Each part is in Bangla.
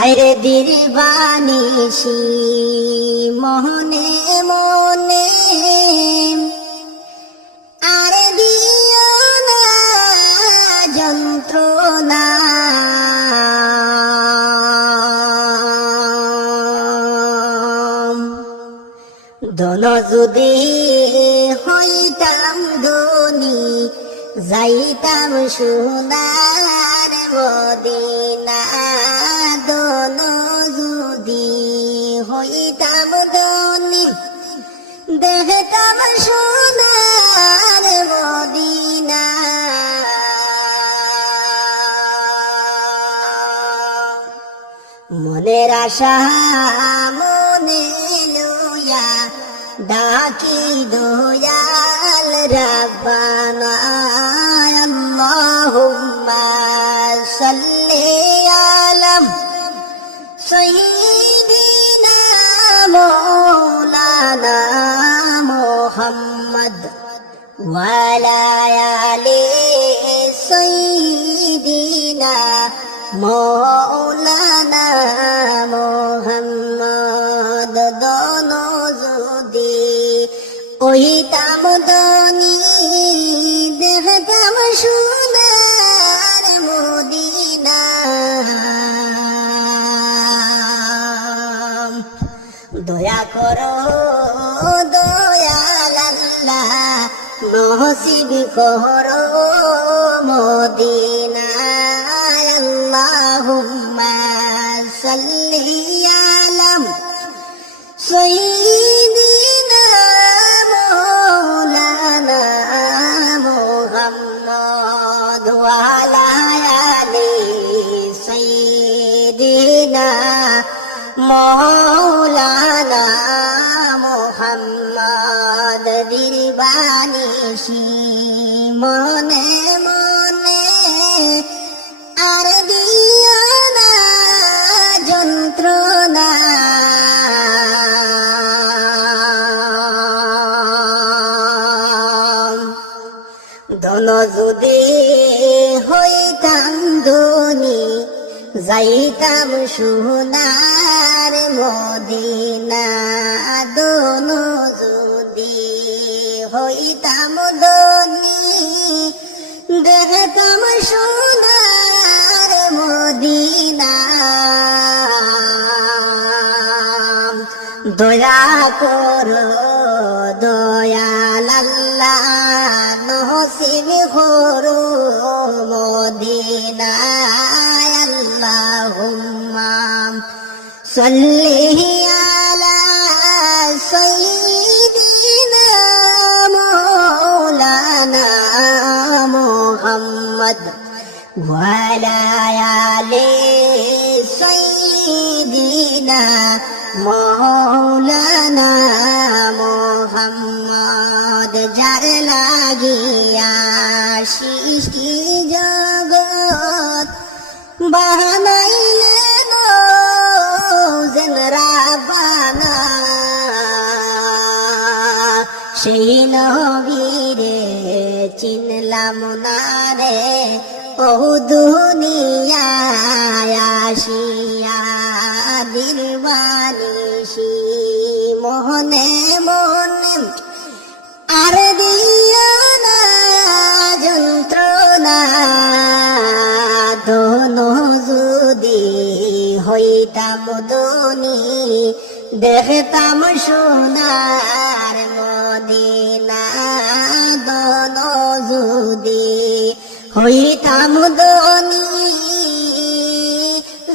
আরে দিলবানিসি মনে মনে আরে দিও না যন্ত্রণা দন যদি হইতাম ধনী যাইতাম সোনার মদিনা দন যদি হইতাম ধনী দেখতাম সোনার মদিনা মনের আশা মনে লইয়া ডাকি দয়াল রাব্বানা আল্লাহুম্মা সাল্লি আলা সাইয়্যিদিনা মাওলানা মুহাম্মদ ওয়া আলা আলি সাইয়্যিদিনা মাওলানা মুহাম্মদ দন যদি ওইতাম ধনী দেখতাম সোনার মদিনা দয়া করো দয়াল আল্লাহ নসিব করো মদিনা আল্লাহুম্মা সাল্লি আলা সাইয়্যিদিনা মাওলানা মুহাম্মদ ওয়া আলা আলি সাইয়্যিদিনা মাওলানা মুহাম্মদ দিলবানিসি মনে মনে আর দিও না যন্ত্রণা দন যদি হইতাম ধনী যাইতাম সোনার মদিনা দন যদি হইতাম ধনী দেখতাম সোনার মদিনা দয়া করো দয়াল আল্লাহ নসিব করো মদিনা আল্লাহুম্মা সাল্লি আলা সাইয়্যিদিনা মাওলানা মুহাম্মদ ওয়া আলা আলি সাইয়্যিদিনা মাওলানা মুহাম্মদ যার লাগিয়া সৃষ্টি জগৎ বানাইলেন যেন রাব্বানা সেই নবীরে চিনলাম না রে ও দুনিয়ায় আসিয়া দিলবানিসি মনে মনে আর দিও না যন্ত্রণা দন যদি হইতাম ধনী দেখতাম সোনার মদিনা দন যদি হইতাম ধনী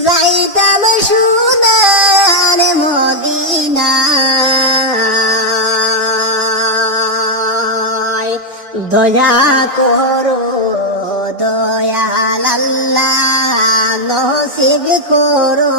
যাইতাম সোনার মদিনা দয়া করো দয়াল আল্লাহ নসিব করো